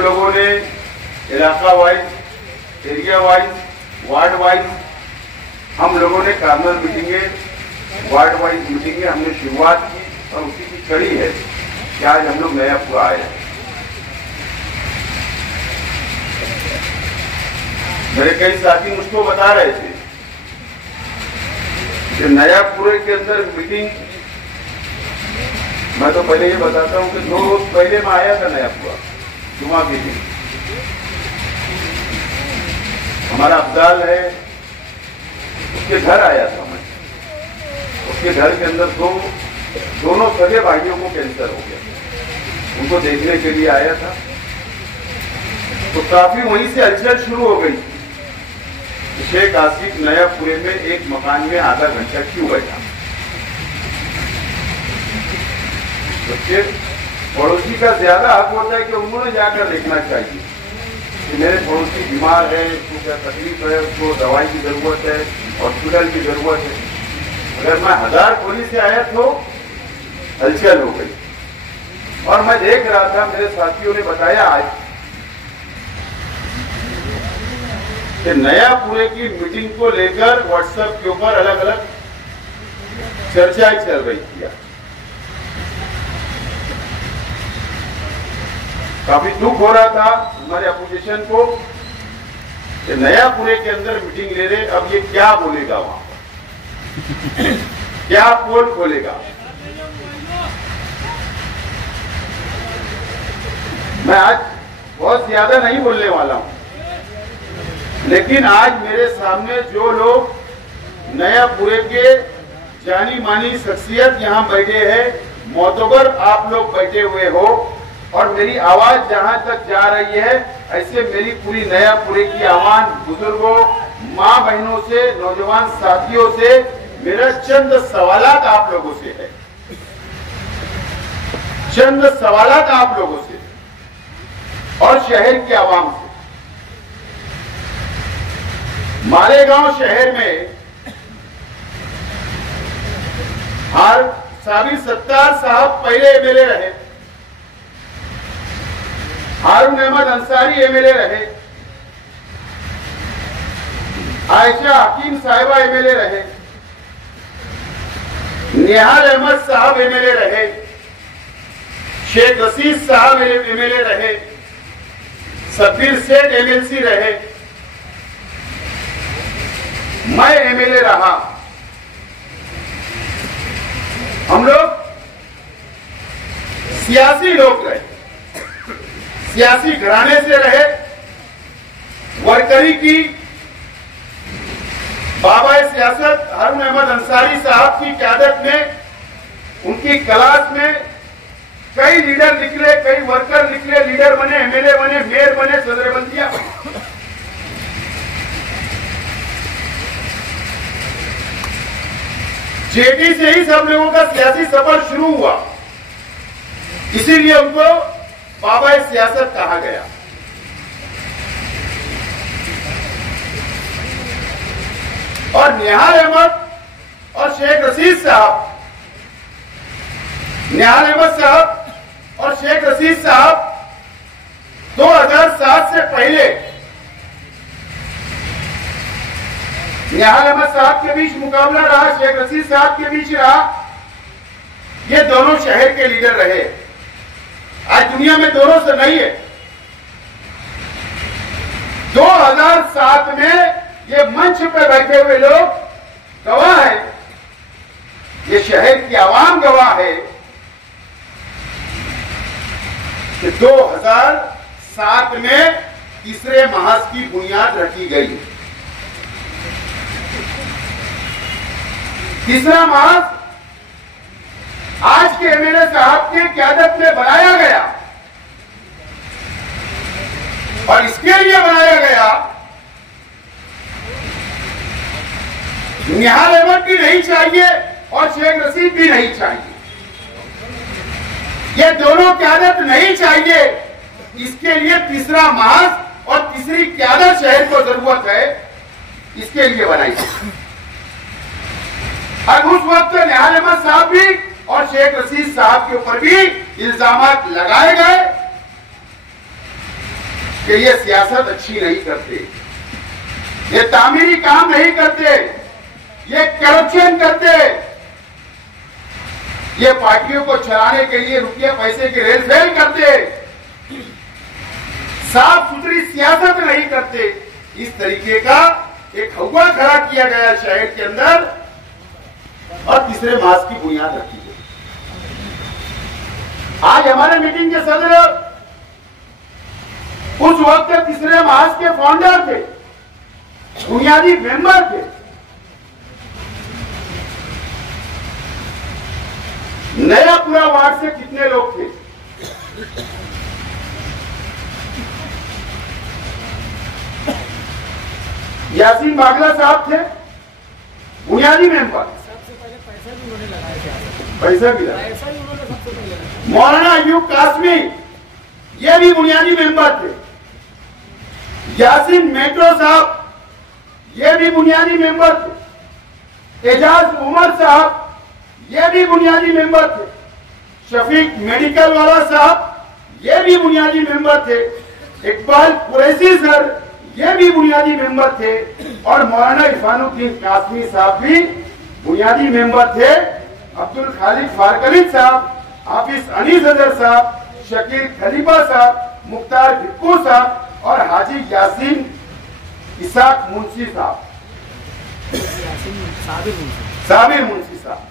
लोगों ने इलाका wise, area wise, ward wise हम लोगों ने कार्नर मीटिंगें, वार्ड वाइज मीटिंगें हमने शुरुआत की और उसी की कड़ी है कि आज हम लोग नयापुरा आए हैं। मेरे कई साथी मुझको बता रहे थे कि नयापुरे के अंदर मीटिंग, मैं तो पहले ये बताता हूं कि 2 रोज पहले मैं आया था नयापुरा जुमा के दिन। हमारा अब्दाल है, उसके घर आया था मैं। उसके घर के अंदर दोनों सगे भाइयों को कैंसर हो गया, उनको देखने के लिए आया था। तो काफी वहीं से हलचल शुरू हो गई। शेख आसिफ नयापुरे में एक मकान में आधा घंटा क्यों बैठा? तो फिर पड़ोसी का ज्यादा हक होता है कि उन्होंने जाकर देखना चाहिए कि मेरे पड़ोसी बीमार है, उसको क्या तकलीफ है, उसको दवाई की जरूरत है, हॉस्पिटल की जरूरत है। अगर मैं 1000 पुलिस से आया तो हलचल हो गई। और मैं देख रहा था, मेरे साथियों ने बताया आज कि नयापुरे की मीटिंग को लेकर व्हाट्सएप के ऊपर अलग अलग चर्चाएं चल रही थी। काफी दुख हो रहा था हमारे अपोजिशन को कि नयापुरे के अंदर मीटिंग ले रहे, अब ये क्या बोलेगा वहां पर, क्या पोल खोलेगा। मैं आज बहुत ज्यादा नहीं बोलने वाला हूं, लेकिन आज मेरे सामने जो लोग नयापुरे के जानी मानी शख्सियत यहां बैठे हैं, मोतबर आप लोग बैठे हुए हो, और मेरी आवाज जहां तक जा रही है, ऐसे मेरी पूरी नयापुरे की आवाज, बुजुर्गों, माँ बहनों से, नौजवान साथियों से मेरा चंद सवालात आप लोगों से है, चंद सवालात आप लोगों से और शहर की आवाम से। मालेगांव शहर में साबिर सत्तार साहब पहले एमएलए रहे, हारून अहमद अंसारी एमएलए रहे, आयशा हकीम साहिबा एमएलए रहे, निहाल अहमद साहब एमएलए रहे, शेख रशीद साहब एमएलए रहे, सफीर सेठ एमएलसी रहे, मैं एमएलए रहा। हम लोग सियासी लोग रहे, सियासी घराने से रहे, वर्करी की बाबा सियासत हारून अहमद अंसारी साहब की क़यादत में, उनकी क्लास में कई लीडर निकले, कई वर्कर निकले, लीडर बने, एमएलए बने, मेयर बने, सदरबंदियां बने। जेडी से ही सब लोगों का सियासी सफर शुरू हुआ, इसीलिए उनको बाबा सियासत कहा गया। और निहाल अहमद और शेख रशीद साहब, निहाल अहमद साहब और शेख रशीद साहब 2007 से पहले निहाल अहमद साहब के बीच मुकाबला रहा, शेख रशीद साहब के बीच रहा। ये दोनों शहर के लीडर रहे। आज दुनिया में दोनों से नहीं है। 2007 में ये मंच पे बैठे हुए लोग गवाह है, ये शहर की आवाम गवाह है कि 2007 में तीसरे महाज की बुनियाद रखी गई। तीसरा महाज आज के एमएलए साहब के क़यादत में बनाया गया, और इसके लिए बनाया गया निहाल अहमद भी नहीं चाहिए और शेख रशीद भी नहीं चाहिए। ये दोनों क़यादत नहीं चाहिए, इसके लिए तीसरा महाज और तीसरी क़यादत शहर को जरूरत है, इसके लिए बनाई। और उस वक्त निहाल अहमद साहब भी और शेख रशीद साहब के ऊपर भी इल्जामात लगाए गए कि ये सियासत अच्छी नहीं करते, ये तामीरी काम नहीं करते, ये करप्शन करते, ये पार्टियों को चलाने के लिए रुपये पैसे की रेलफेल करते, साफ सुथरी सियासत नहीं करते। इस तरीके का एक हवा खड़ा किया गया शहर के अंदर और तीसरे मास की बुनियाद रखी गई। आज हमारे मीटिंग के सदर उस वक्त तीसरे मास के फाउंडर थे, बुनियादी मेंबर थे। नया पूरा वार्ड से कितने लोग थे? यासीन बागला साहब थे, बुनियादी मेंबर। सबसे पहले पैसा भी उन्होंने लगाया, पैसा भी लगाया। पैसा भी उन्होंने सबसे पहले लगाया। मौलाना अयूब कासमी ये भी बुनियादी मेंबर थे। यासीन मेट्रो साहब ये भी बुनियादी मेंबर थे। एजाज उमर साहब ये भी बुनियादी मेंबर थे। शफीक मेडिकल वाला साहब ये भी बुनियादी मेंबर थे। इकबाल कुरैशी सर ये भी बुनियादी मेंबर थे और मौलाना इरफानुद्दीन कासमी साहब भी बुनियादी मेंबर थे। अब्दुल खालिक फारकलीद साहब, हाफिज अनीस अजहर साहब, शकील खलीफा साहब, मुख्तार भिक्कू साहब और हाजी यासीन इसाक मुंशी साहब, साबिर मुंशी साहब।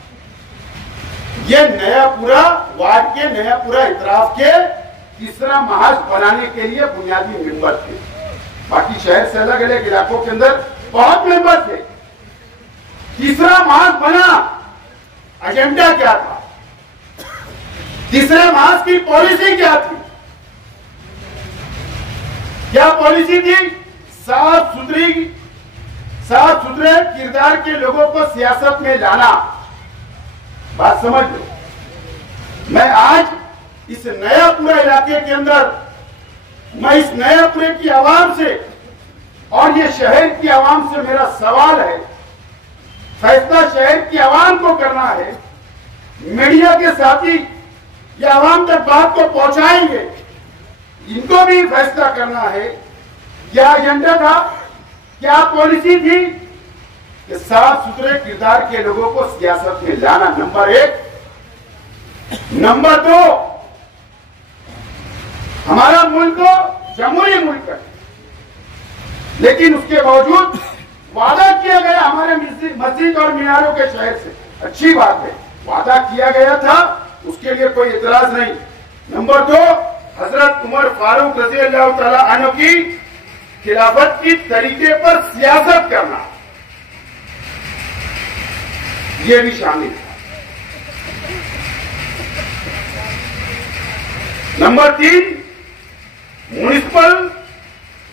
ये नया पूरा वार्ड के, नया पूरा इतराफ के तीसरा महाज बनाने के लिए बुनियादी मेंबर थे। बाकी शहर से अलग अलग इलाकों के अंदर बहुत मेंबर थे। तीसरा महाज बना, एजेंडा क्या था? तीसरे महाज की पॉलिसी क्या थी? क्या पॉलिसी थी? साफ सुथरे किरदार के लोगों को सियासत में लाना। बात समझ लो। मैं आज इस नया पूरा इलाके के अंदर, मैं इस नया पूरे की आवाम से और ये शहर की आवाम से मेरा सवाल है, फैसला शहर की आवाम को करना है। मीडिया के साथी ये आवाम तक बात को पहुंचाएंगे, इनको भी फैसला करना है। क्या एजेंडा था, क्या पॉलिसी थी कि साफ सुथरे किरदार के लोगों को सियासत में लाना, नंबर 1। नंबर 2, हमारा मुल्क जमहूरी मुल्क है, लेकिन उसके बावजूद वादा किया गया हमारे मस्जिद और मीनारों के शहर से। अच्छी बात है, वादा किया गया था, उसके लिए कोई इतराज नहीं। नंबर 2, हजरत उमर फारूक रज़ी अल्लाह तआला अन्हु की खिलाफत की तरीके पर सियासत करना, यह भी शामिल था। नंबर 3, म्युनिसिपल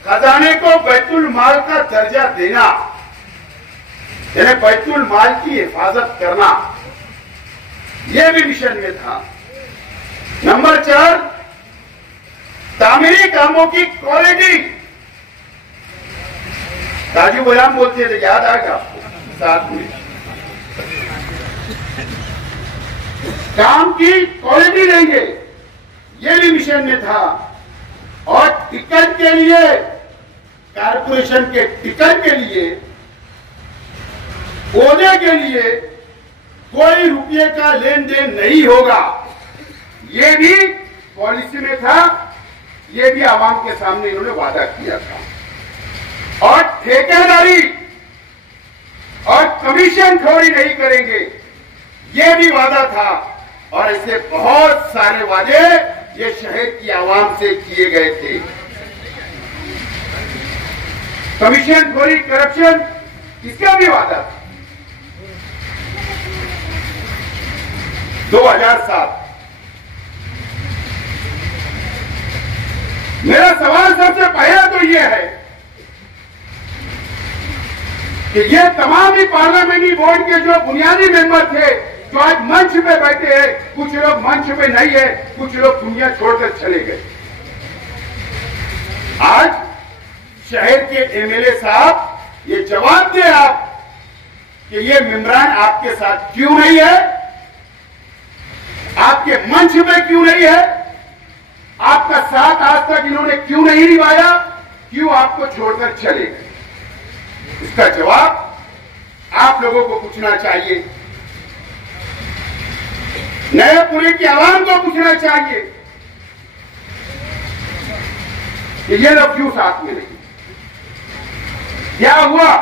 खजाने को बैतुल माल का दर्जा देना, यानी बैतुल माल की हिफाजत करना, यह भी मिशन में था। नंबर 4, तामीरी कामों की क्वालिटी। ताजू गुलाम बोलते थे, याद आएगा आपको साथ में। काम की क्वालिटी देंगे, यह भी मिशन में था। और टिकट के लिए, कारपोरेशन के टिकट के लिए, ओहदे के लिए कोई रुपये का लेन देन नहीं होगा, यह भी पॉलिसी में था। यह भी आवाम के सामने इन्होंने वादा किया था। और ठेकेदारी और कमीशन खोरी नहीं करेंगे, यह भी वादा था। और ऐसे बहुत सारे वादे ये शहर की आवाम से किए गए थे। कमीशन खोरी, करप्शन, इसका भी वादा था। 2007 मेरा सवाल सबसे पहला तो यह है कि ये तमाम ही पार्लियामेंट्री बोर्ड के जो बुनियादी मेंबर थे, जो आज मंच पे बैठे हैं, कुछ लोग मंच पे नहीं है, कुछ लोग दुनिया छोड़कर चले गए। आज शहर के एमएलए साहब ये जवाब दें आप कि ये मेंबरान आपके साथ क्यों नहीं है, आपके मंच पे क्यों नहीं है। आपका साथ आज तक इन्होंने क्यों नहीं निभाया, क्यों आपको छोड़कर चले गए? इसका जवाब आप लोगों को पूछना चाहिए, नए पुणे की आवाम को पूछना चाहिए कि ये लोग क्यों साथ में नहीं? क्या हुआ?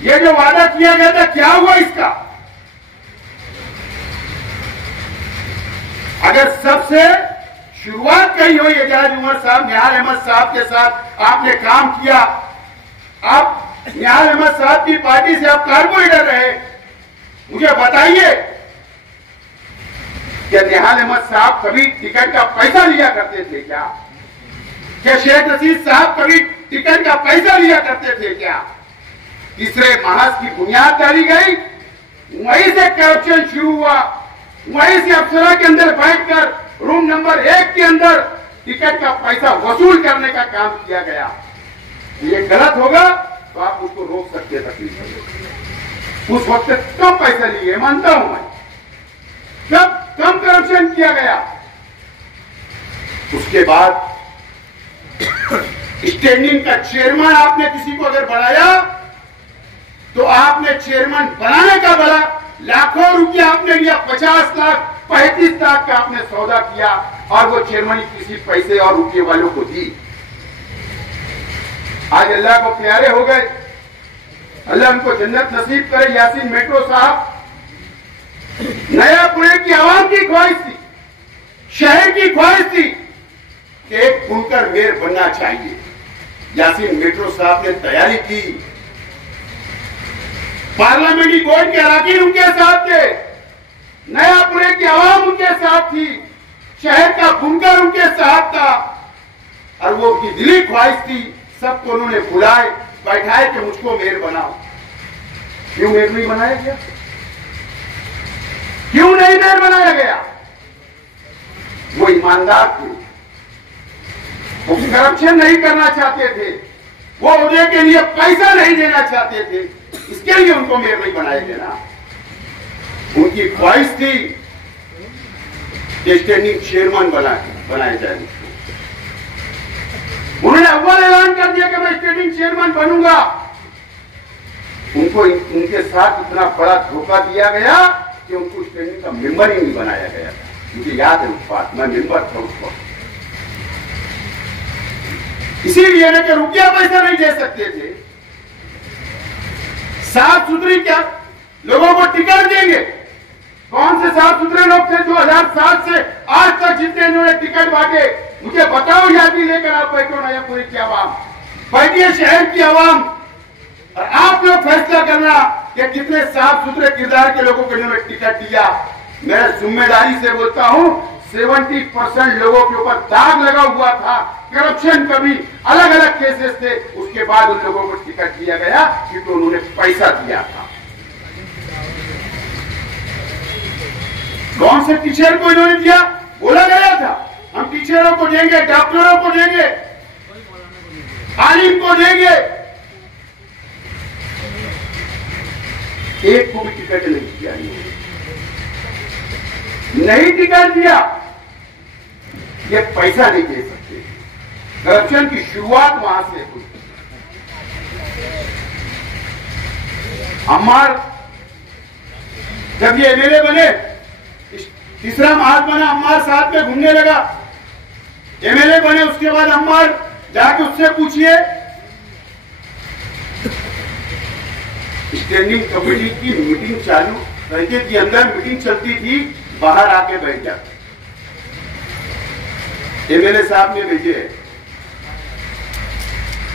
ये जो वादा किया गया था, क्या हुआ इसका? अगर सबसे शुरुआत कही हो एजाज उमर साहब, निहाल अहमद साहब के साथ आपने काम किया, आप निहाल अहमद साहब की पार्टी से आप कारपोरेटर रहे, मुझे बताइए क्या निहाल अहमद साहब कभी टिकट का पैसा लिया करते थे क्या? क्या शेख रशीद साहब कभी टिकट का पैसा लिया करते थे क्या? तीसरे महाज की बुनियाद डाली गई, वहीं से करप्शन शुरू हुआ, वहीं से अप्सरा के अंदर बैठकर रूम नंबर 1 के अंदर टिकट का पैसा वसूल करने का काम किया गया। ये गलत होगा तो आप उसको रोक सकते तकलीफ। उस वक्त कम पैसा लिए, मानता हूं मैं, कब कम करप्शन किया गया। उसके बाद स्टैंडिंग का चेयरमैन आपने किसी को अगर बनाया तो आपने चेयरमैन बनाने का बड़ा लाखों रुपया आपने लिया, 50 लाख 35 लाख का आपने सौदा किया और वो चेयरमैन किसी पैसे और रुपये वालों को दी। आज अल्लाह को प्यारे हो गए, अल्लाह उनको जन्नत नसीब करे। यासीन मेट्रो साहब, नया पुणे की आवाम की ख्वाहिश थी, शहर की ख्वाहिश थी कि एक बुनकर मेयर बनना चाहिए। यासीन मेट्रो साहब ने तैयारी की, पार्लियामेंट्री बोर्ड के अराकीन उनके साथ थे, नया पुणे की आवाम उनके साथ थी, शहर का बुनकर उनके साथ था और वो उनकी दिली ख्वाहिश थी। सबको उन्होंने बुलाए, बैठाए कि मुझको मेयर बनाओ। क्यों मेयर नहीं बनाया गया? क्यों नहीं मेयर बनाया गया? वो ईमानदार थे, वो करप्शन नहीं करना चाहते थे, वो उदय के लिए पैसा नहीं देना चाहते थे, इसके लिए उनको मेयर नहीं बनाया गया। उनकी ख्वाहिश थी कि स्टैंडिंग चेयरमैन बनाया जाए। उन्होंने अव्वल ऐलान कर दिया कि मैं स्टैंडिंग चेयरमैन बनूंगा। उनको उनके साथ इतना बड़ा धोखा दिया गया कि उनको स्टैंडिंग का मेंबर ही नहीं बनाया गया। मुझे याद है उस बात, मैं मेंबर था उस वक्त। इसीलिए ना कि रुपया पैसा नहीं दे सकते थे। साफ सुथरी क्या लोगों को टिकट देंगे? कौन से साफ सुथरे लोग थे 2007 से आज तक जितने इन्होंने टिकट बांटे? मुझे बताओ, यादी लेकर आप बैठो, नया पुणे की आवाम बैठिए, शहर की आवाम, और आप लोग फैसला करना कि कितने साफ सुथरे किरदार के लोगों को इन्होंने टिकट दिया। मैं जिम्मेदारी से बोलता हूं, 70% लोगों के ऊपर दाग लगा हुआ था, करप्शन का भी अलग अलग केसेस थे। उसके बाद उन लोगों को टिकट दिया गया क्योंकि उन्होंने पैसा दिया था। कौन से टीचर को इन्होंने दिया? बोला गया था हम टीचरों को देंगे, डॉक्टरों को देंगे, आलिम को देंगे। एक को भी टिकट नहीं दिया, नहीं टिकट दिया। ये पैसा नहीं दे सकते। करप्शन की शुरुआत वहां से हुई। अम्मार जब ये एमएलए बने, तीसरा महाज बना, अम्मार साथ में घूमने लगा। एमएलए बने, उसके बाद अम्मार जाके उससे पूछिए, स्टैंडिंग कमेटी की मीटिंग चालू रहते थी, अंदर मीटिंग चलती थी, बाहर आके बैठ जाते। एमएलए साहब ने भेजे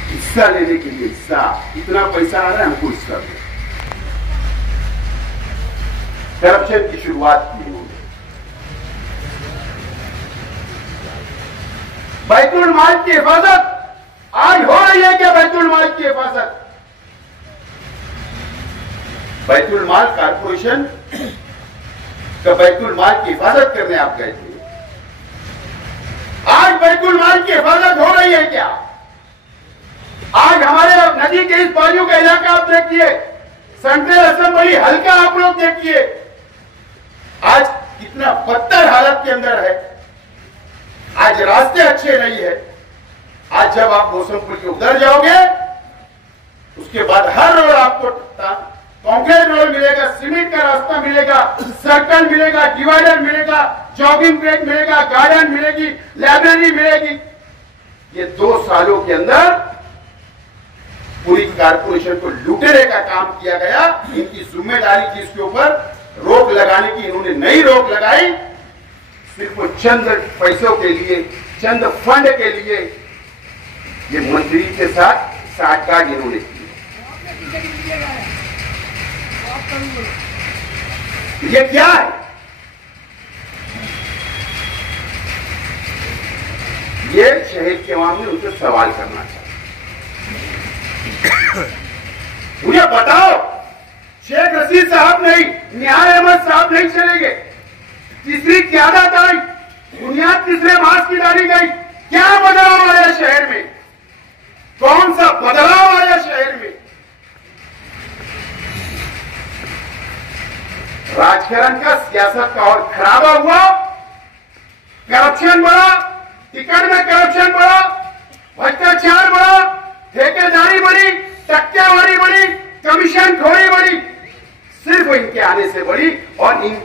हिस्सा लेने के लिए, हिस्सा इतना पैसा आ रहा है, हमको हिस्सा दे। करप्शन की शुरुआत की उन्होंने। बैतुल माल की हिफाजत आज हो रही है क्या? बैतुल माल की हिफाजत, बैतुल माल कारपोरेशन का बैतुल माल की हिफाजत करने आप गए थे। आज बैतुल माल की हिफाजत हो रही है क्या? आज हमारे नदी के इस बाजू का इलाका आप देखिए, सेंट्रल असेंबली हल्का आप लोग देखिए, आज कितना बदतर हालत के अंदर है। आज रास्ते अच्छे नहीं है। आज जब आप मौसमपुर के उधर जाओगे, उसके बाद हर रोड आपको कंक्रीट रोड मिलेगा, सीमेंट का रास्ता मिलेगा, सर्कल मिलेगा, डिवाइडर मिलेगा, जॉगिंग ट्रैक मिलेगा, गार्डन मिलेगी, लाइब्रेरी मिलेगी। ये 2 सालों के अंदर पूरी कारपोरेशन को लूटने का काम किया गया। इनकी जिम्मेदारी थी इसके ऊपर रोक लगाने की, इन्होंने नई रोक लगाई। सिर्फ चंद पैसों के लिए, चंद फंड के लिए ये मंत्री के साथ साठगांठ इन्होंने की। ये क्या है? ये शहर के आवाम ने उनसे सवाल करना चाहिए। मुझे बताओ, शेख रशीद साहब नहीं, निहाल अहमद साहब नहीं चलेंगे। तीसरी क्यादत आई, बुनियाद तीसरे मास की डाली गई। क्या बदलाव आया शहर में? कौन सा बदलाव आया शहर में? राजकारण का, सियासत का और खराबा हुआ, करप्शन बढ़ा, टिकट में करप्शन बढ़ा, भ्रष्टाचार बढ़ा, ठेकेदारी बढ़ी, टक्केवारी बढ़ी, कमीशन खोरी बढ़ी। सिर्फ इनके आने से बढ़ी। और इन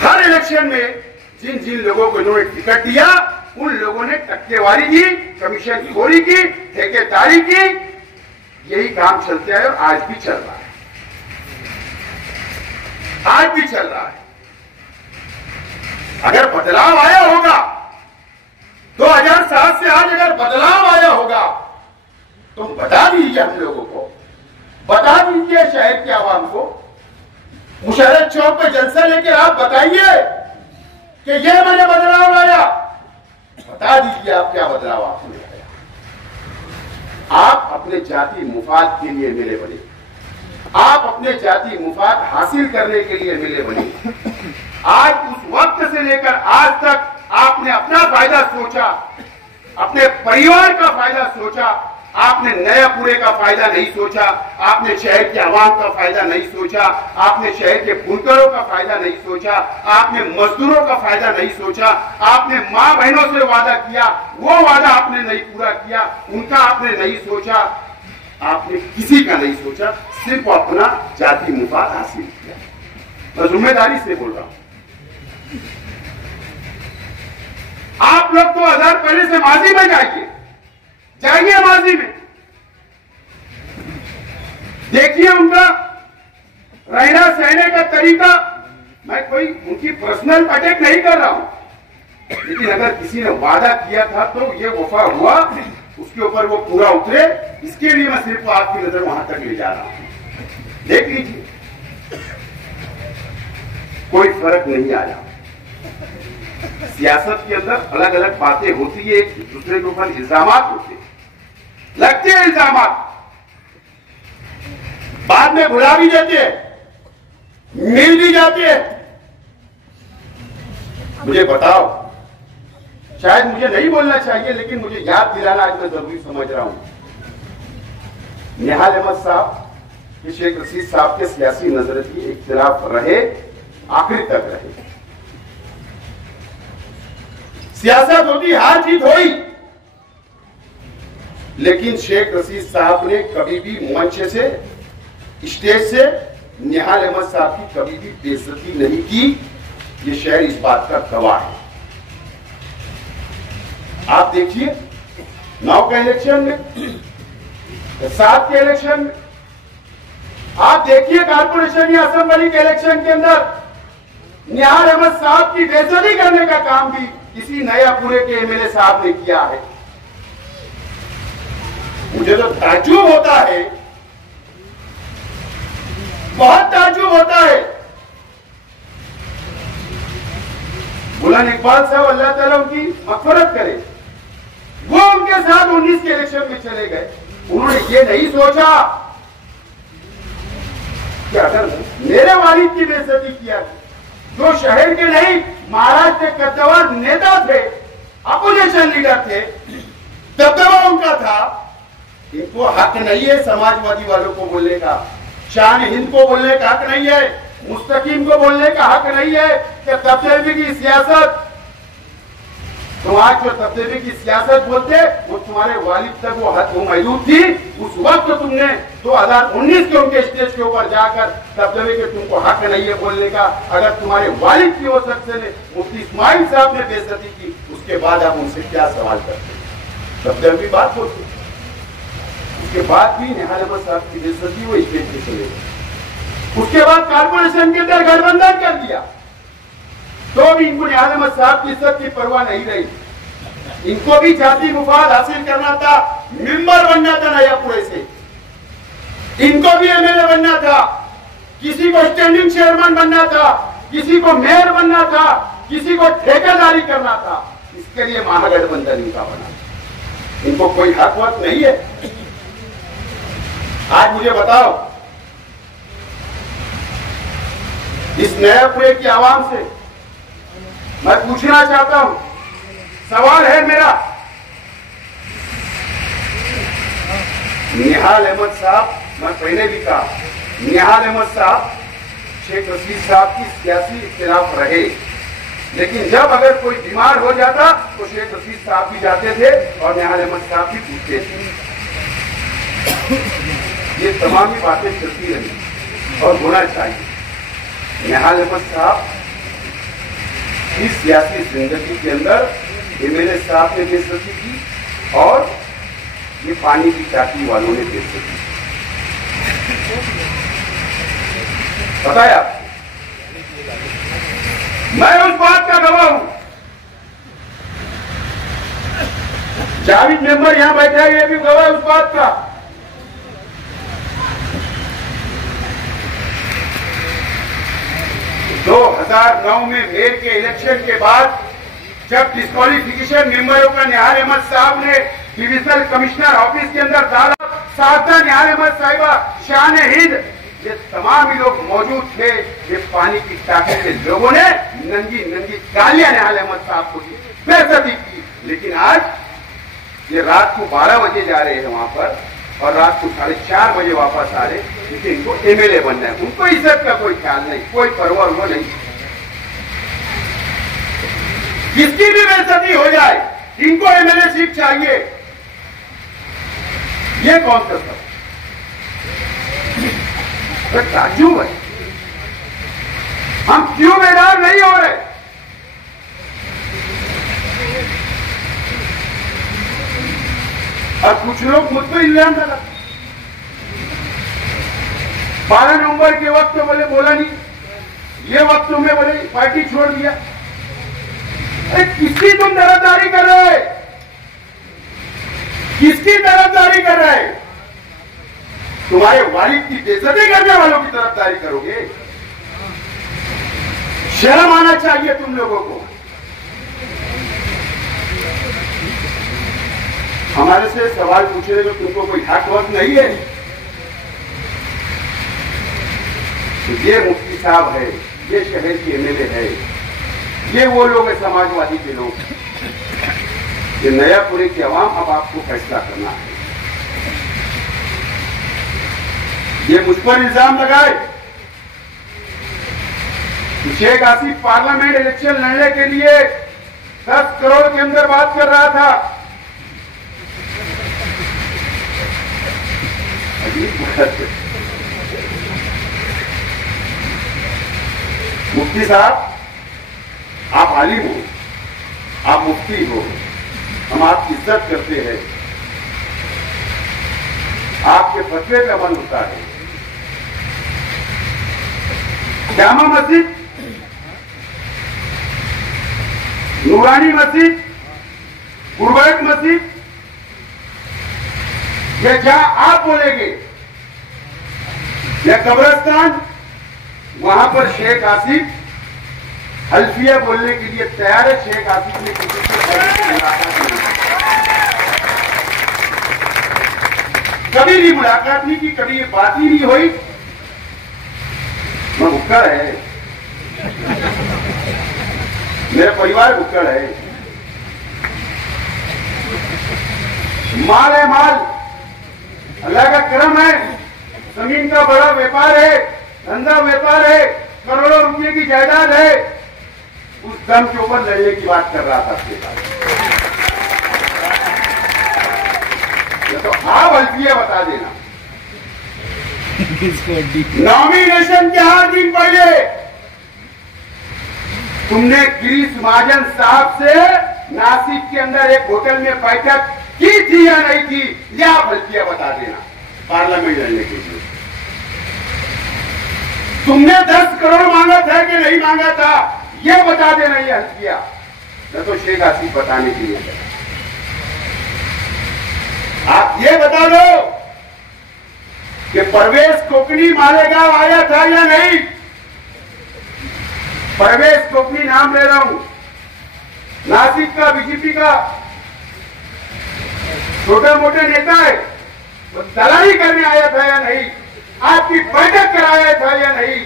हर इलेक्शन में जिन जिन लोगों को इन्होंने टिकट दिया, उन लोगों ने टक्केवारी की, कमीशन खोरी की, ठेकेदारी की। यही काम चलते है और आज भी चल रहा है, आज भी चल रहा है। अगर बदलाव आया होगा 2007 से आज, अगर बदलाव आया होगा तो बता दीजिए हम लोगों को, बता दीजिए शहर के आवाम को। मुशर्रफ चौक पे जलसा लेकर आप बताइए कि ये मैंने बदलाव लाया। बता दीजिए आप क्या बदलाव आपने लाया। आप अपने जाति मुफाद के लिए मिले बने, आप अपने जाति मुफाद हासिल करने के लिए मिले बने। आज उस वक्त से लेकर आज तक आपने अपना फायदा सोचा, अपने परिवार का फायदा सोचा। आपने नयापुरे का फायदा नहीं सोचा, आपने शहर के आवाम का फायदा नहीं सोचा, आपने शहर के बुनकरों का फायदा नहीं सोचा, आपने मजदूरों का फायदा नहीं सोचा। आपने मां बहनों से वादा किया, वो वादा आपने नहीं पूरा किया, उनका आपने नहीं सोचा। आपने किसी का नहीं सोचा, सिर्फ अपना जाति मुफाद हासिल किया। मैं जिम्मेदारी से बोल रहा हूं। आप लोग 2000 पहले से माजी में जाइए माजी में, देखिए उनका रहना सहने का तरीका। मैं कोई उनकी पर्सनल अटैक नहीं कर रहा हूं, लेकिन अगर किसी ने वादा किया था तो ये वफा हुआ, उसके ऊपर वो पूरा उतरे। इसके लिए मैं सिर्फ आपकी नजर वहां तक ले जा रहा हूं। देख लीजिए, कोई फर्क नहीं आया। सियासत के अंदर अलग अलग बातें होती है, एक दूसरे के ऊपर इल्जामात होते हैं, लगते हैं इल्जामात, बाद में भुला भी देते हैं, मिल भी जाते हैं। मुझे बताओ, शायद मुझे नहीं बोलना चाहिए, लेकिन मुझे याद दिलाना आज मैं जरूरी समझ रहा हूं। निहाल अहमद साहब ये शेख रशीद साहब के सियासी नजरिए इख्तिलाफ रहे, आखिर तक रहे। सियासत होती, हार जीत हुई, लेकिन शेख रशीद साहब ने कभी भी मंच से, स्टेज से निहाल अहमद साहब की कभी भी बेइज्जती नहीं की। ये शहर इस बात का गवाह है। आप देखिए 9 के इलेक्शन में, 7 के इलेक्शन में, आप देखिए कारपोरेशन या असेंबली के इलेक्शन के अंदर निहाल अहमद साहब की बेइज्जती करने का काम भी किसी नयापुरे के एमएलए साहब ने किया है। मुझे तो ताज्जुब होता है, बहुत ताज्जुब होता है। बुलंद इकबाल साहब, अल्लाह ताला उनकी मग़फ़िरत करे, वो उनके साथ 19 के इलेक्शन में चले गए। उन्होंने ये नहीं सोचा कि अगर मेरे वालिद की बेइज्जती किया, जो शहर के नहीं महाराष्ट्र के कद्दावर नेता थे, अपोजिशन लीडर थे, दबदबा उनका था, इनको हक नहीं है समाजवादी वालों को बोलने का, शान हिंद को बोलने का हक नहीं है, मुस्तकीम को बोलने का हक नहीं है कि दबदबे की सियासत तो आज जो तब्दीली की सियासत बोलते वो तुम्हारे वालिद तक वो हद वो मौजूद थी। उस वक्त तुमने 2019 के उनके स्टेज के ऊपर जाकर तब्दीली के तुमको हक नहीं है बोलने का। अगर तुम्हारे वालिद की वो शख्स ने मुफ्ती इस्माइल साहब ने बेइज्जती की, उसके बाद आप उनसे क्या सवाल करते? तब्दीली बात बोलते, उसके बाद भी निहाल अहमद साहब की बेइज्जती वो स्टेज पे चले गए। उसके बाद कारपोरेशन के अंदर गठबंधन कर दिया, तो भी इनको निहाल अहमद साहब की इज्जत की परवाह नहीं रही। इनको भी जाति मुफाद हासिल करना था, मेंबर बनना था नयापुरे से, इनको भी एमएलए बनना था, किसी को स्टैंडिंग चेयरमैन बनना था, किसी को मेयर बनना था, किसी को ठेकेदारी करना था। इसके लिए महागठबंधन इनका बना। इनको कोई हक वक्त नहीं है। आज मुझे बताओ, इस नयापुरे की आवाम से मैं पूछना चाहता हूं, सवाल है मेरा, निहाल अहमद साहब, मैं पहले भी कहा, निहाल अहमद साहब शेख रशीद साहब की सियासी इख्तिलाफ रहे, लेकिन जब अगर कोई बीमार हो जाता तो शेख रशीद साहब भी जाते थे और निहाल अहमद साहब भी पूछते थे। ये तमाम बातें चलती रही और होना चाहिए। निहाल अहमद साहब इस सियासी जिंदगी के अंदर एमएलए साहब ने बेइज्जती की और ये पानी की टाकी वालों ने बेइज्जती की। पता है आपको, मैं उस बात का गवाह हूं। जावेद मेंबर यहां बैठा है, ये भी गवाह उस बात का। तो 2009 में मेयर के इलेक्शन के बाद जब डिस्क्वालिफिकेशन मेंबरों का निहाल अहमद साहब ने डिविजनल कमिश्नर ऑफिस के अंदर डाला, साधना निहाल अहमद साहिबा, शान हिंद, ये तमाम ही लोग मौजूद थे। ये पानी की टाकी के लोगों ने नंगी नंगी गालियां निहाल अहमद साहब को दी, बेइज्जती की। लेकिन आज ये रात को 12 बजे जा रहे हैं वहां पर और रात को 4:30 बजे वापस आ रहे, क्योंकि इनको एमएलए बनना है। उनको इज्जत का कोई ख्याल नहीं, कोई परवाह वो नहीं। किसकी भी बेइज्जती हो जाए, इनको एमएलए चाहिए। ये कौन सा सब ताज्जुब है। हम क्यों बेदार नहीं हो रहे? और कुछ लोग मुझ पर इल्जाम लगा, 12 नवंबर के वक्त तो बोले बोला नहीं, ये वक्त में बोले पार्टी छोड़ दिया। अरे किसकी तुम तरफदारी कर रहे? किसकी तरफदारी कर रहे? तुम्हारे वालिद की बेइज्जती करने वालों की तरफदारी करोगे? शर्म आना चाहिए तुम लोगों को। हमारे से सवाल पूछने में तुमको कोई हक वक्त नहीं है। तो ये मुफ्ती साहब है, ये शहर के एमएलए है, ये वो लोग है समाजवादी के लोग। ये नयापुरे की आवाम अब आपको फैसला करना है। ये मुझ पर इल्जाम लगाए कि शेख आसिफ पार्लियामेंट इलेक्शन लड़ने के लिए 10 करोड़ के अंदर बात कर रहा था। मुफ्ती साहब, आप आलिम हो, आप मुफ्ती हो, हम आपकी इज्जत करते हैं, आपके फतवे पे अमल होता है। जामा मस्जिद, नूरानी मस्जिद, गुरबैत मस्जिद, या जहां आप बोलेंगे, या कब्रिस्तान, वहां पर शेख आसिफ हल्फिया बोलने के लिए तैयार है। शेख आसिफ ने किसी से मुलाकात नहीं, कभी भी मुलाकात नहीं की, कभी ये बात ही नहीं हुई। मैं भुक्कड़ है, मेरा परिवार भुक्कड़ है। माल है माल, अल्लाह का करम है, जमीन का बड़ा व्यापार है, धंधा व्यापार है, करोड़ों रुपए की जायदाद है। उस दम के ऊपर लड़ने की बात कर रहा था आपके साथ। तो आप हल्फिया बता देना। नॉमिनेशन के 8 दिन पहले तुमने गिरीश महाजन साहब से नासिक के अंदर एक होटल में बैठक की थी या नहीं थी, यह आप हल्फिया बता देना पार्लियामेंट लड़ने के लिए। तुमने 10 करोड़ मांगा था कि नहीं मांगा था, यह बता देना ये हल्फिया। न तो शेख आसिफ बताने के लिए आप ये बता दो कि परवेज कोकनी मालेगांव आया था या नहीं। परवेज कोकनी नाम ले रहा हूं, नासिक का बीजेपी का छोटा मोटा नेता है, वो दलाली करने आया था या नहीं, आपकी बैठक कराया था या नहीं,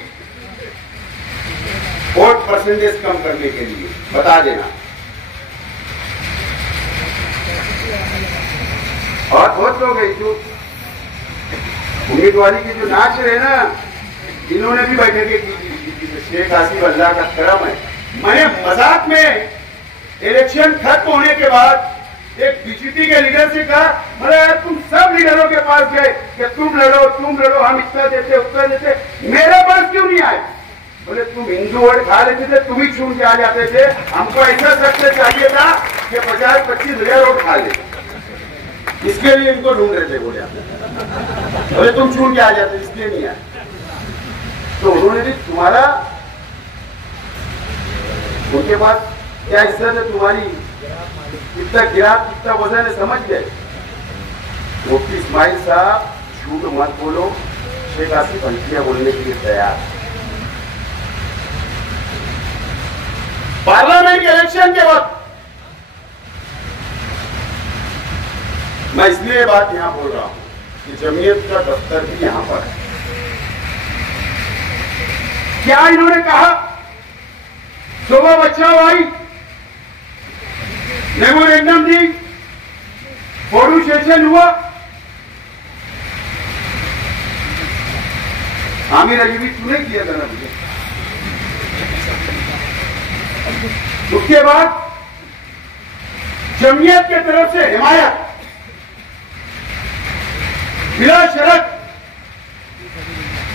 वोट परसेंटेज कम करने के लिए बता देना। और बहुत लोग हैं जो उम्मीदवारी की जो नाच रहे ना, इन्होंने भी बैठकें की थी। शेख आसिफ अल्लाह का करम है। मैंने मजाक में इलेक्शन खत्म होने के बाद एक बीजेपी के लीडर से कहा, बोले यार तुम सब लीडरों के पास गए कि तुम लड़ो हम इतना देते उतना देते, मेरे पास क्यों नहीं आए? बोले तुम हिंदू वोट खा लेते थे, तुम ही छूट के आ जाते थे, हमको ऐसा सक्सेस चाहिए था कि 50-25 हजार वोट खा ले, इसके लिए इनको ढूंढ रहे थे। बोले तुम छूट के आ जाते, इसलिए नहीं आए। तो उन्होंने भी तुम्हारा उनके पास क्या इज्जत है तुम्हारी, कितना गिरा कितना वजन है समझ गए। मुफ्ती इस्माइल साहब झूठ मत बोलो, शेख आसिफ हल्फिया बोलने के लिए तैयार। पार्लियामेंट के इलेक्शन के वक्त मैं इसलिए बात यहां बोल रहा हूं कि जमीयत का दफ्तर भी यहां पर है। क्या इन्होंने कहा सुबह बचाओ आई, मेमोरेंडम दी, फोटो सेशन हुआ, आमिर अजीबी तूने किया था ना मुझे। उसके बाद जमीयत के तरफ से हिमायत बिला शर्त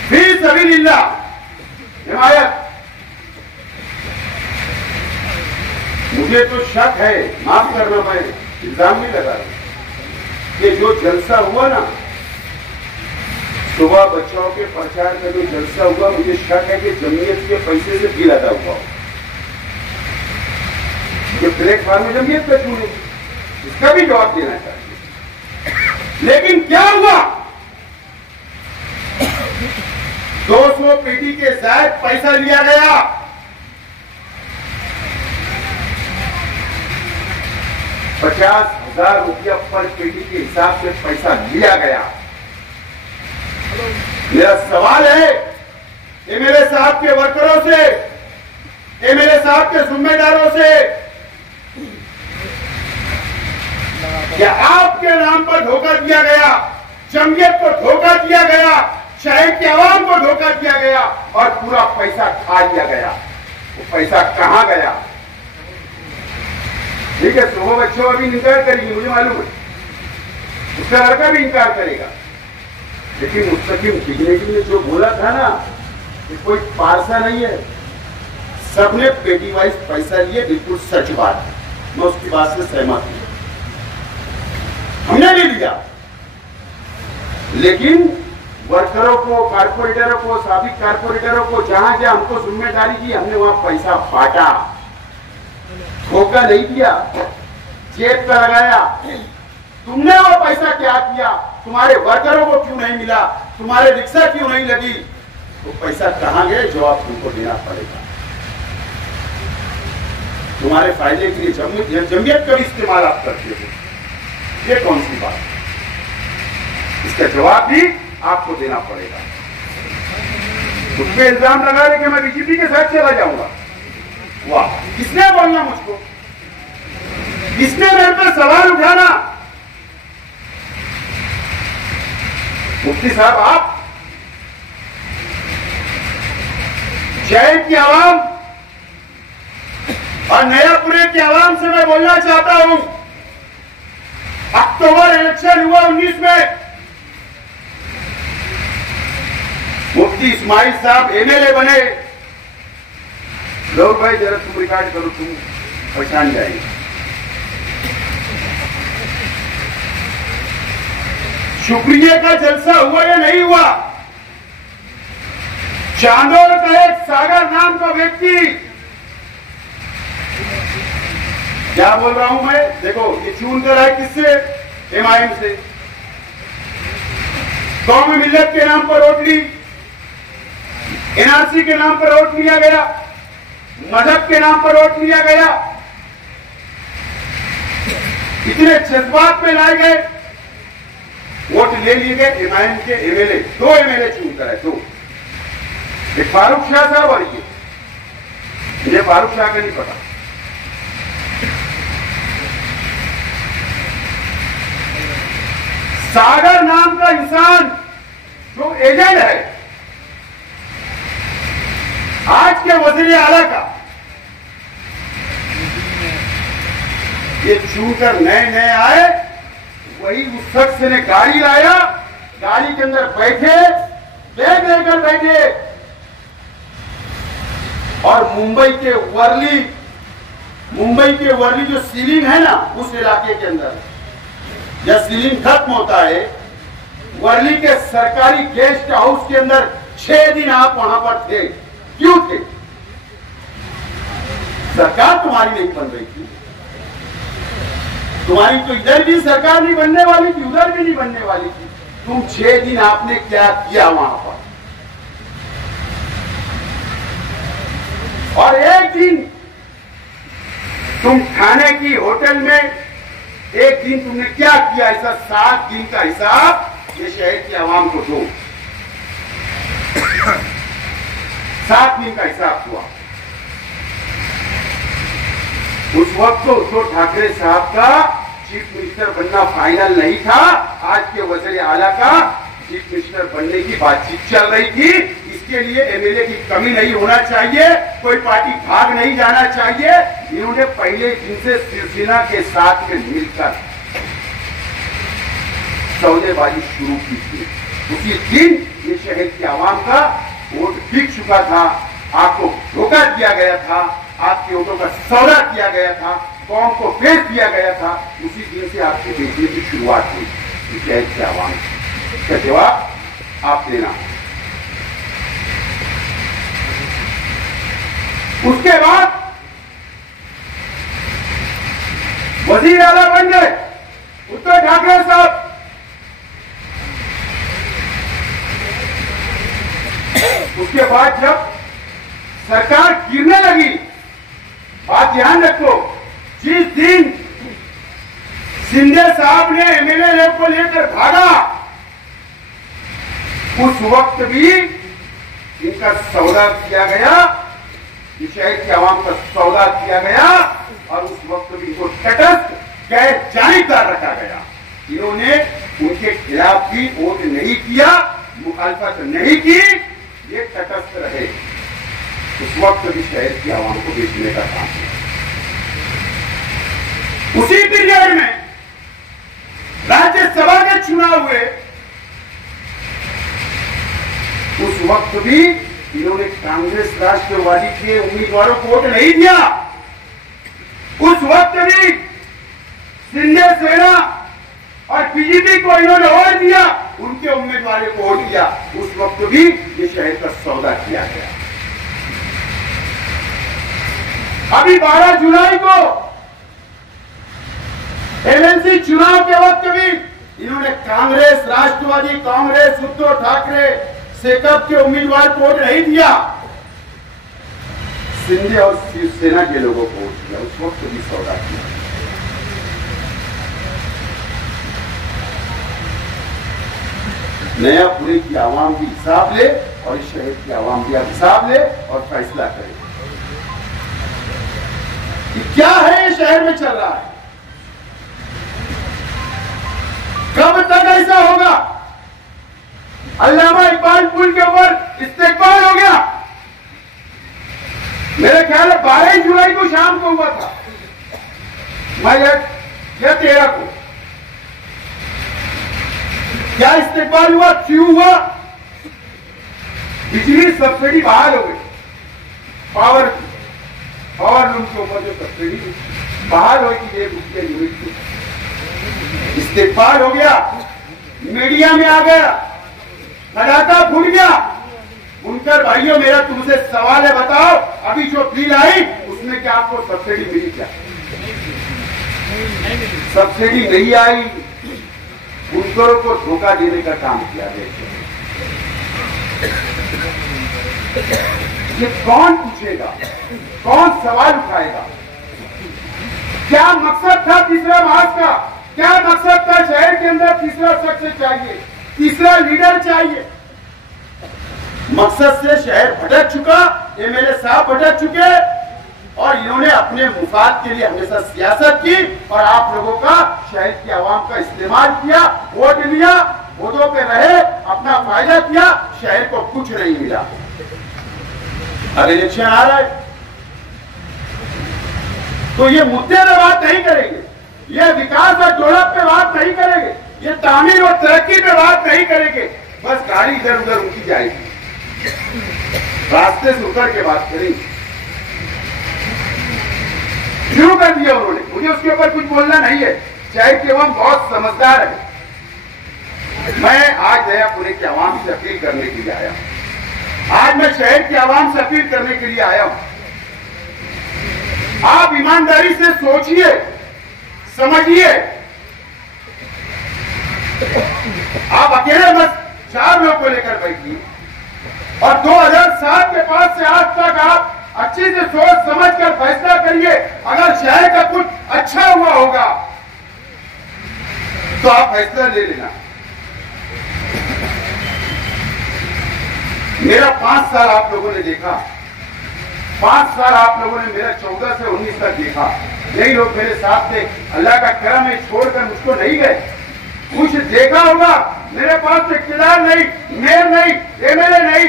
फी सबीलिल्लाह हिमायत। मुझे तो शक है, माफ करना, मैं इल्जाम नहीं लगा रहा कि जो जलसा हुआ ना सुबह बच्चों के प्रचार का जो जलसा हुआ, मुझे शक है कि जमीयत के पैसे से बिल अदा हुआ। ये प्लेटफॉर्म में जमीयत का चुने, इसका भी जवाब देना चाहिए। लेकिन क्या हुआ? 200 पेटी के साथ पैसा लिया गया। ₹50,000 पर पेटी के हिसाब से पैसा लिया गया। मेरा सवाल है एमएलए साहब के वर्करों से, एमएलए साहब के जिम्मेदारों से, क्या आपके नाम पर धोखा दिया गया, जमीयत को धोखा दिया गया, शहर के आवाम को धोखा दिया गया और पूरा पैसा खा लिया गया? वो पैसा कहां गया? ठीक है, सुबह बच्चों अभी इनकार करेंगे, मुझे मालूम है, उसका लड़का भी इनकार करेगा, लेकिन मुस्तकिम टिकने के लिए जो बोला था ना, ये कोई पारसा नहीं है। सबने पेटी वाइज पैसा लिए, बिल्कुल सच बात है, मैं उसकी बात से सहमत हूं, हमने नहीं लिया। लेकिन वर्करों को, कारपोरेटरों को, साबिक कारपोरेटरों को जहां जहां हमको जिम्मेदारी दी, हमने वहां पैसा बांटा, धोखा नहीं दिया, जेब पे लगाया। तुमने वो पैसा क्या किया? तुम्हारे वर्करों को क्यों नहीं मिला? तुम्हारे रिक्शा क्यों नहीं लगी? वो पैसा कहां गए? जवाब तुमको देना पड़ेगा। तुम्हारे फायदे के लिए जमीयत का भी इस्तेमाल आप करते हो, ये कौन सी बात? इसका जवाब भी आपको देना पड़ेगा। उस पर इल्जाम लगा रहे कि मैं बीजेपी के साथ चला जाऊंगा। वाह, किसने बोलना मुझको? किसने मेरे पर सवाल उठाना? मुफ्ती साहब, आप शहर की आवाम और नयापुरे की आवाम से मैं बोलना चाहता हूं, अब अक्टूबर इलेक्शन हुआ 19 में, मुफ्ती इस्माइल साहब एमएलए बने। लोग भाई जरा तुम रिकॉर्ड करो, तुम पहचान जाएंगे। शुक्रिया का जलसा हुआ या नहीं हुआ? चांदोर का एक सागर नाम का व्यक्ति, क्या बोल रहा हूं मैं, देखो ये चून कर है किससे? एमआईएम से। कौम मिल्लत के नाम पर वोट ली, एनआरसी के नाम पर वोट लिया गया, मजहब के नाम पर वोट लिया गया, इतने जज्बात में लाए गए, वोट ले लिए गए। एमआईएम के एमएलए, 2 एमएलए चुनकर है, 2, एक फारूक शाह साहब और ये, मुझे फारूक शाह का नहीं पता। सागर नाम का इंसान जो एजेंट है आज के वज़ीर आला का, ये चूकर नए आए, वही उस शख्स ने गाड़ी लाया, गाड़ी के अंदर बैठे, बैग लेकर बैठे और मुंबई के वर्ली जो सीलिंग है ना, उस इलाके के अंदर जब सीलिंग खत्म होता है, वर्ली के सरकारी गेस्ट हाउस के अंदर 6 दिन आप वहां पर थे। क्यों थे? सरकार तुम्हारी नहीं बन रही थी, तुम्हारी तो इधर भी सरकार नहीं बनने वाली थी, उधर भी नहीं बनने वाली थी। तुम 6 दिन आपने क्या किया वहां पर? और एक दिन तुम खाने की होटल में, एक दिन तुमने क्या किया? ऐसा 7 दिन का हिसाब ये शहर की आवाम को दो। 7 दिन का हिसाब हुआ। उस वक्त तो उद्धव ठाकरे साहब का चीफ मिनिस्टर बनना फाइनल नहीं था, आज के वज़ीर आला का चीफ मिनिस्टर बनने की बातचीत चल रही थी। इसके लिए एमएलए की कमी नहीं होना चाहिए, कोई पार्टी भाग नहीं जाना चाहिए। इन्होंने पहले दिन से शिवसेना के साथ में मिलकर सौदेबाजी शुरू की थी। उसी दिन ये शहर की आवाम का वोट बिक चुका था, आपको धोखा दिया गया था, आपके वोटों का सौदा किया गया था, कौम को बेच दिया गया था। उसी दिन से आपके बेचने की शुरुआत हुई इस शहर की आवाम का जवाब आप देना। उसके बाद वज़ीर आला बन गए उद्धव ठाकरे साहब। उसके बाद जब सरकार गिरने लगी, बात ध्यान रखो, जिस दिन शिंदे साहब ने एमएलए को लेकर भागा, उस वक्त भी इनका सौदा किया गया, इस शहर की आवाम का सौदा किया गया और उस वक्त भी इनको तटस्थ गैर जानिबदार रखा गया। इन्होंने उनके खिलाफ भी वोट नहीं किया, मुखालफत नहीं की, ये तटस्थ रहे। उस वक्त भी शहर की आवाम को बेचने का काम किया। उसी पीरियड में राज्यसभा के चुनाव हुए, उस वक्त भी इन्होंने कांग्रेस राष्ट्रवादी के उम्मीदवारों को वोट नहीं दिया। उस वक्त भी शिंदे सेना और बीजेपी को इन्होंने वोट दिया, उनके उम्मीदवारों को वोट दिया। उस वक्त भी ये शहर का सौदा किया गया। अभी 12 जुलाई को एमएनसी चुनाव के वक्त भी इन्होंने कांग्रेस राष्ट्रवादी कांग्रेस उद्धव ठाकरे सेकअप के उम्मीदवार को वोट नहीं दिया, शिंदे और शिवसेना के लोगों को वोट दिया। उस वक्त भी सौदा किया। नया पूरे की आवाम भी हिसाब ले और इस शहर की आवाम भी हिसाब ले और फैसला करे कि क्या है ये शहर में चल रहा है, कब तक ऐसा होगा। अल्लामा इकबाल पुल के ऊपर इस्तेकबाल हो गया, मेरे ख्याल में 12 जुलाई को शाम को हुआ था, मैं या 13 को क्या इस्तेमाल हुआ, क्यों हुआ? बिजली सब्सिडी बहाल हो गई, पावर लूम के ऊपर जो सब्सिडी बहाल होगी 1 रुपये यूनिट की, इस्तेमाल हो गया, मीडिया में आ गया, खड़ाका फूट गया। बुनकर भाइयों, मेरा तुमसे सवाल है, बताओ अभी जो बिल आई उसमें क्या आपको सब्सिडी मिली? क्या सब्सिडी नहीं आई? बुनकरों को धोखा देने का काम किया गया। ये कौन पूछेगा, कौन सवाल उठाएगा? क्या मकसद था तीसरा मार्च का? क्या मकसद था? शहर के अंदर तीसरा शख्स चाहिए, तीसरा लीडर चाहिए। मकसद से शहर भटक चुका, एमएलए साहब भटक चुके, और इन्होंने अपने मुफाद के लिए हमेशा सियासत की और आप लोगों का, शहर की आवाम का इस्तेमाल किया, वोट लिया, वोटों पे रहे, अपना फायदा किया, शहर को कुछ नहीं मिला। अब इलेक्शन आ रहा है तो ये मुद्दे पे बात नहीं करेंगे, ये विकास और डेवलप पे बात नहीं करेंगे, ये तामीर और तरक्की पे बात नहीं करेंगे, बस गाड़ी इधर उधर उठी जाएगी, रास्ते से उतर के बात करेंगे। शुरू कर दिया उन्होंने, मुझे उसके ऊपर कुछ बोलना नहीं है, चाहे कि हम बहुत समझदार है। मैं आज दयापुरे की आवाम से अपील करने के लिए आया, आज मैं शहर की आवाम से अपील करने के लिए आया हूं। आप ईमानदारी से सोचिए, समझिए, आप अकेले मत 4 लोग को लेकर बैठिए और 2007 के बाद से आज तक आप अच्छी से सोच समझ कर फैसला करिए। अगर शहर का कुछ अच्छा हुआ होगा तो आप फैसला ले लेना। मेरा 5 साल आप लोगों ने देखा, 5 साल आप लोगों ने मेरा 14 से 19 तक देखा। यही लोग मेरे साथ थे, अल्लाह का करम है, छोड़कर मुझको नहीं गए। कुछ देखा होगा, मेरे पास इख्तियार नहीं, मेयर नहीं, एमएलए नहीं,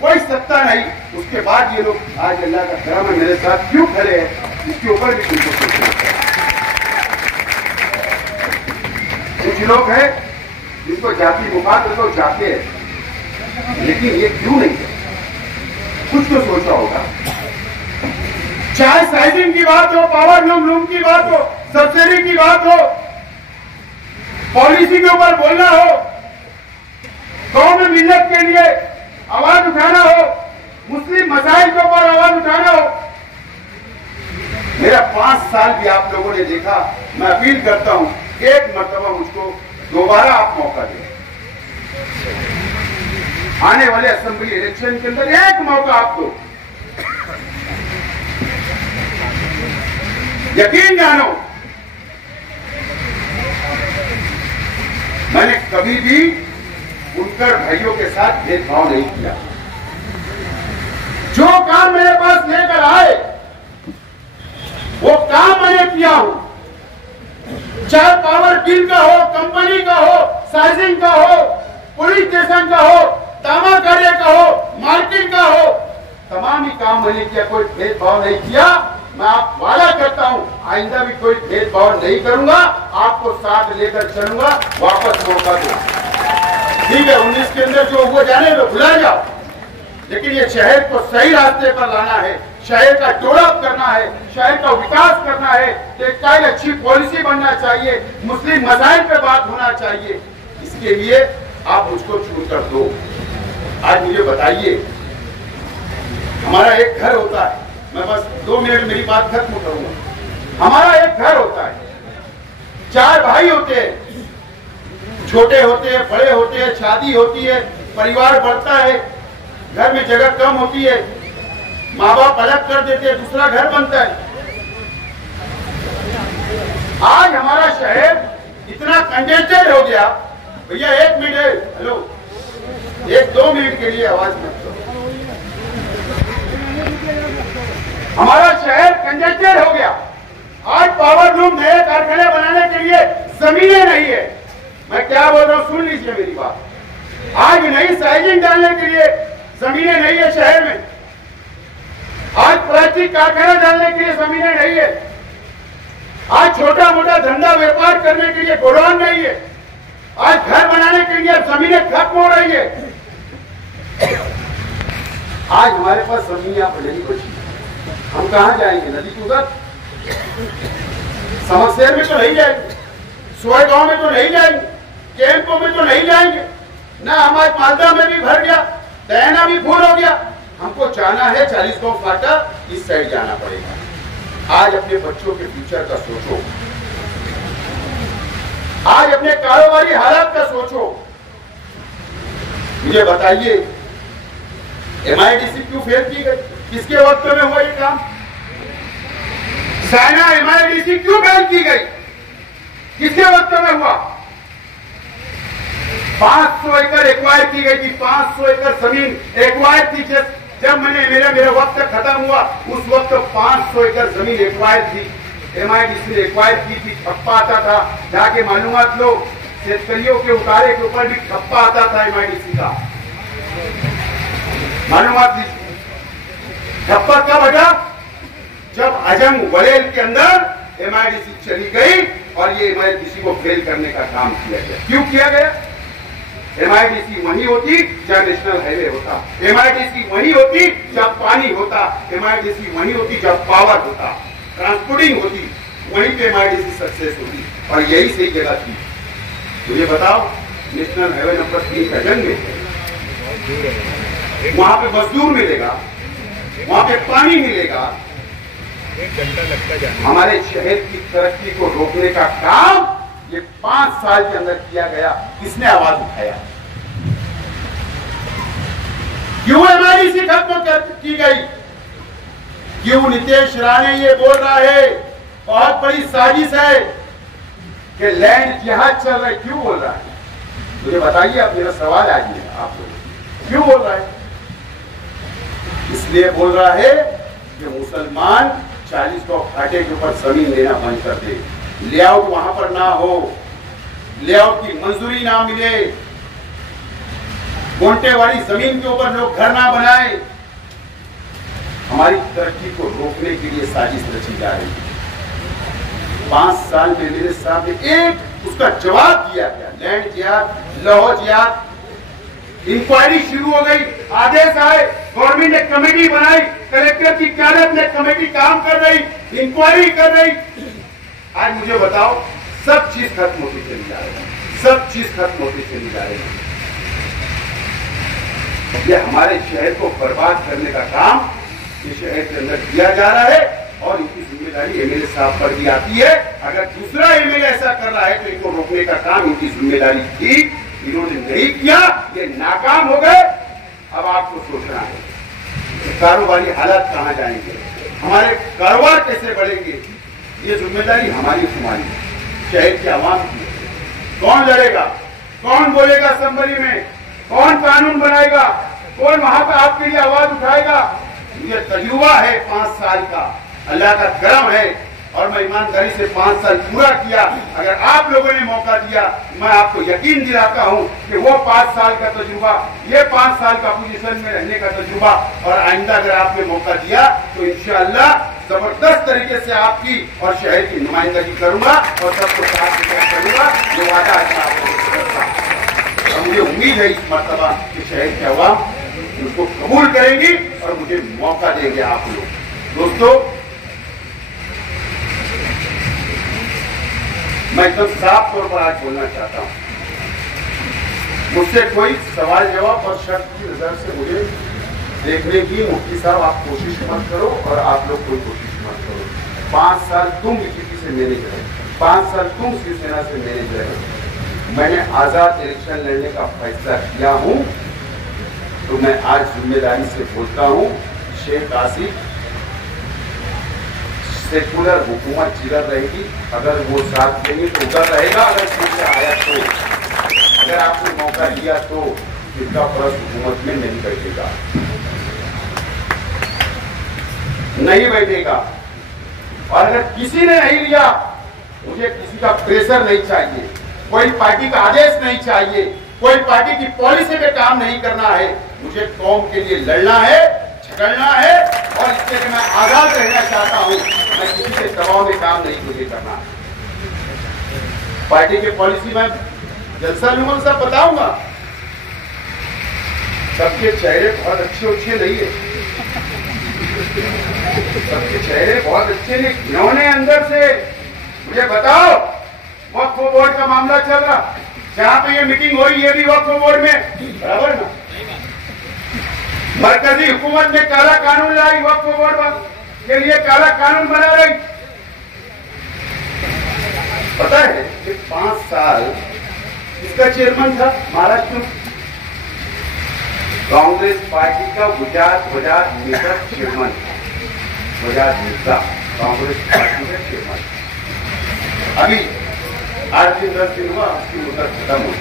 कोई सत्ता नहीं, उसके बाद ये लोग आज अल्लाह का करम है मेरे साथ क्यों खड़े हैं, इसके ऊपर भी तुमको सोचना। कुछ लोग हैं जिनको जाति मुखात तो जाते हैं, लेकिन ये क्यों नहीं है, कुछ तो सोचा होगा। चाहे साइजिंग की बात हो, पावर लूम की बात हो, सब्सिडी की बात हो, पॉलिसी के ऊपर बोलना हो, कौम मिल्लत के लिए आवाज उठाना हो, मुस्लिम मसाइल के ऊपर आवाज उठाना हो। मेरा 5 साल भी आप लोगों ने देखा। मैं अपील करता हूं, एक मर्तबा मुझको दोबारा आप मौका दें, आने वाले असेंबली इलेक्शन के अंदर एक मौका आप दो। यकीन जानो, मैंने कभी भी बुनकर भाइयों के साथ भेदभाव नहीं किया। जो काम मेरे पास लेकर आए वो काम मैंने किया हूं, चाहे पावर बिल का हो, कंपनी का हो, साइजिंग का हो, पुलिस स्टेशन का हो, तामा कार्य का हो, मार्केट का हो, तमाम ही काम मैंने किया, कोई भेदभाव नहीं किया। मैं आप वादा करता हूं आइंदा भी कोई भेदभाव नहीं करूंगा, आपको साथ लेकर चलूंगा। वापस मौका दो, ठीक है, 19 के अंदर जो हुआ जाने दो, भुला जाओ, लेकिन ये शहर को सही रास्ते पर लाना है, शहर का डेवलप करना है, शहर का विकास करना है, एक अच्छी पॉलिसी बनना चाहिए, मुस्लिम मसाइल पे बात होना चाहिए। इसके लिए आप मुझको चुन कर दो। आज मुझे बताइए, हमारा एक घर होता है, मैं बस 2 मिनट मेरी बात खत्म करूंगा। हमारा एक घर होता है, 4 भाई होते हैं, छोटे होते हैं, बड़े होते हैं, शादी होती है, परिवार बढ़ता है, घर में जगह कम होती है, माँ बाप अलग कर देते हैं, दूसरा घर बनता है। आज हमारा शहर इतना कंजेस्टेड हो गया, भैया 1 मिनट, हेलो, 1-2 मिनट के लिए आवाज मत दो। हमारा शहर कंजेस्टेड हो गया। आज पावर लूम नए कारखाने बनाने के लिए जमीनें नहीं है। मैं क्या बोल रहा हूं, सुन लीजिए मेरी बात। आज नई साइजिंग डालने के लिए जमीनें नहीं है शहर में। आज प्लास्टिक कारखाना डालने के लिए जमीनें नहीं है। आज छोटा मोटा धंधा व्यापार करने के लिए गोडाउन नहीं है। आज घर बनाने के लिए जमीनें खत्म हो रही है। आज हमारे पास जमीन यहाँ पर नहीं बची, हम कहां जाएंगे? नदी के उधर समस्या में तो नहीं जाएंगे, सोए गांव में तो नहीं जाएंगे, कैंपों में तो नहीं जाएंगे ना। हमारे मालदा में भी भर गया, दयाना भी फुल हो गया। हमको जाना है 40 गांव फाटा, इस साइड जाना पड़ेगा। आज अपने बच्चों के फ्यूचर का सोचो, आज अपने कारोबारी हालात का सोचो। मुझे बताइए MIDC क्यों फेल की गई? किसके वक्त में हुआ ये काम? साइना MIDC क्यों फेल की गई? किसके वक्त में हुआ? 500 एकड़ एक्वायर की गई थी, 500 एकड़ जमीन एक्वायर थी। जब मेरा वक्त खत्म हुआ उस वक्त 500 एकड़ जमीन एक्वायर थी, MIDC ने एक्वायर की थी। ठप्पा आता था, जाके मालूमात लो, शेतकरियों के उतारे के ऊपर भी ठप्पा आता था MIDC का, मालूमात लीजिए। ठप्पा कब हटा? जब अजंग वलेल के अंदर MIDC चली गई और ये MIDC को फेल करने का काम किया गया। क्यों किया गया? MIDC वही होती जब नेशनल हाईवे होता, MIDC वही होती जब पानी होता, MIDC वही होती जब पावर होता, ट्रांसपोर्टिंग होती, वहीं पे MIDC सक्सेस होती। और यही सही जगह थी। मुझे बताओ, नेशनल हाईवे नंबर 3 का जंग में वहां पे मजदूर मिलेगा, वहां पे पानी मिलेगा। 1 घंटा लगता जाना। हमारे शहर की तरक्की को रोकने का काम ये 5 साल के अंदर किया गया। किसने आवाज उठाया? क्यों MIDC खत्म की गई? क्यों नीतीश राणे ये बोल रहा है बहुत बड़ी साजिश है कि लैंड जिहाद चल रहा है? क्यों बोल रहा है? मुझे बताइए, आप मेरा सवाल आज है आप लोग, क्यों बोल रहा है? इसलिए बोल रहा है कि मुसलमान 40 गांव फाटे के ऊपर जमीन लेना बंद कर दे, लेआउट वहां पर ना हो, लेआउट की मंजूरी ना मिले, गोंटे वाली जमीन के ऊपर लोग घर ना बनाए। हमारी तरक्की को रोकने के लिए साजिश रची जा रही है। 5 साल में मेरे सामने एक उसका जवाब दिया गया। लैंड जिहाद, लौह जिहाद, इंक्वायरी शुरू हो गई, आदेश आए, गवर्नमेंट ने कमेटी बनाई, कलेक्टर की क्यादत में कमेटी काम कर रही, इंक्वायरी कर रही। आज मुझे बताओ, सब चीज खत्म होती चली जा रही है, सब चीज खत्म होती चली जा रही है। ये हमारे शहर को बर्बाद करने का काम इस शहर के अंदर किया जा रहा है और इनकी जिम्मेदारी MLA साहब पर भी आती है। अगर दूसरा MLA ऐसा कर रहा है तो इनको रोकने का काम इनकी जिम्मेदारी थी, इन्होंने नहीं किया, ये नाकाम हो गए। अब आपको सोचना है कि कारोबारी हालात कहां जाएंगे, हमारे कारोबार कैसे बढ़ेंगे। ये जिम्मेदारी हमारी तुम्हारी है, शहर के आवाम की है। कौन लड़ेगा, कौन बोलेगा असेंबली में, कौन कानून बनाएगा, कौन वहां पर आपके लिए आवाज उठाएगा? ये तजुर्बा है 5 साल का, अल्लाह का करम है और मैं ईमानदारी से 5 साल पूरा किया। अगर आप लोगों ने मौका दिया, मैं आपको यकीन दिलाता हूं कि वो 5 साल का तजुर्बा, ये 5 साल का पोजीशन में रहने का तजुर्बा और आइंदा अगर आपने मौका दिया तो इंशाअल्लाह जबरदस्त तरीके से आपकी और शहर की नुमाइंदगी करूंगा और सबको साथ लेकर करूंगा। ये वादा और मुझे उम्मीद है इस मर्तबा कि शहर के अवाम उसको कबूल करेंगी और मुझे मौका देंगे आप लोग। दोस्तों, मैं एकदम साफ तौर पर आज बोलना चाहता हूं, मुझसे कोई सवाल जवाब और शर्त की नजर से मुझे देखने की मुफ्ती साहब आप कोशिश मत करो और आप लोग कोई कोशिश मत करो। 5 साल तुम बीजेपी से मैनेज रहे, 5 साल तुम शिवसेना से मैनेज रहे। मैंने आजाद इलेक्शन लड़ने का फैसला किया हूं तो मैं आज जिम्मेदारी से बोलता हूं, शेख आसिफ सेकुलर हुकूमत जिधर रहेगी, अगर वो साथ देंगे तो उधर रहेगा, अगर फिर आया तो, अगर आपने मौका दिया तो इनका फर्ज हुकूमत में नहीं बैठेगा, नहीं बैठेगा। और अगर किसी ने नहीं लिया, मुझे किसी का प्रेशर नहीं चाहिए, कोई पार्टी का आदेश नहीं चाहिए, कोई पार्टी की पॉलिसी पे काम नहीं करना है। मुझे कौम के लिए लड़ना है, झगड़ना है और इसके लिए मैं आजाद रहना चाहता हूं। मैं किसी के दबाव में काम नहीं मुझे करना। पार्टी की पॉलिसी में जलसा नुमा सब बताऊंगा। सबके चेहरे बहुत अच्छे नहीं है, सबके चेहरे बहुत अच्छे नहीं। इन्होंने अंदर से मुझे बताओ, वक्फ बोर्ड का मामला चल रहा, जहां पे ये मीटिंग हो रही है भी वक्फ बोर्ड में, बराबर ना? मरकजी हुकूमत ने काला कानून लाई, वक्फ बोर्ड के लिए काला कानून बना रही। पता है कि 5 साल इसका चेयरमैन था महाराष्ट्र में, कांग्रेस पार्टी का गुजरात नेता चेयरमैन, गुजरात नेता कांग्रेस पार्टी का चेयरमैन। अभी 8 दिन 10 दिन हुआ उसकी मुद्दत खत्म हो।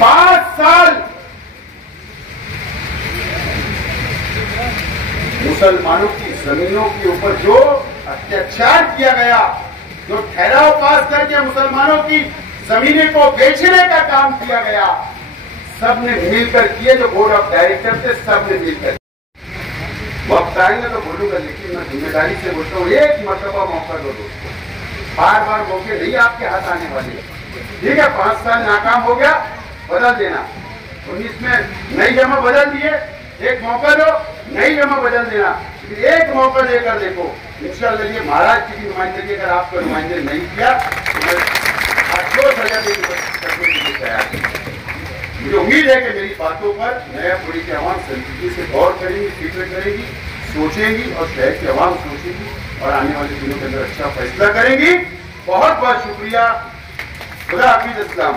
5 साल मुसलमानों की जमीनों के ऊपर जो अत्याचार किया गया, जो ठहराव पास करके मुसलमानों की जमीनें को बेचने का काम किया गया, सबने मिलकर किए। जो बोर्ड ऑफ डायरेक्टर थे सबने मिलकर। वक्त आएंगे तो बोलूंगा, लेकिन मैं जिम्मेदारी से बोलता हूँ, एक मरतबा मौका दो दोस्तों, बार बार मौके नहीं आपके हाथ आने वाले। ठीक है, 5 साल नाकाम हो गया, बदल देना। 19 में नई जमा बदल दिए, एक मौका दो, नई जमा बदल देना। एक मौका देकर देखो, इंशाअल्लाह ये महाराष्ट्र की नुमाइंदगी अगर आपका नुमाइंदे नहीं किया तो मैं जो सजा देने करने के लिए तैयार हूं। मुझे उम्मीद है कि मेरी बातों पर नयापुरी की आवाम संजीदगी से गौर करेंगी, फिक्र करेगी, सोचेंगी और शहर की आवाम सोचेगी और आने वाले दिनों के अंदर अच्छा फैसला करेंगी। बहुत बहुत शुक्रिया। खुदा हाफिज़। अस्सलाम।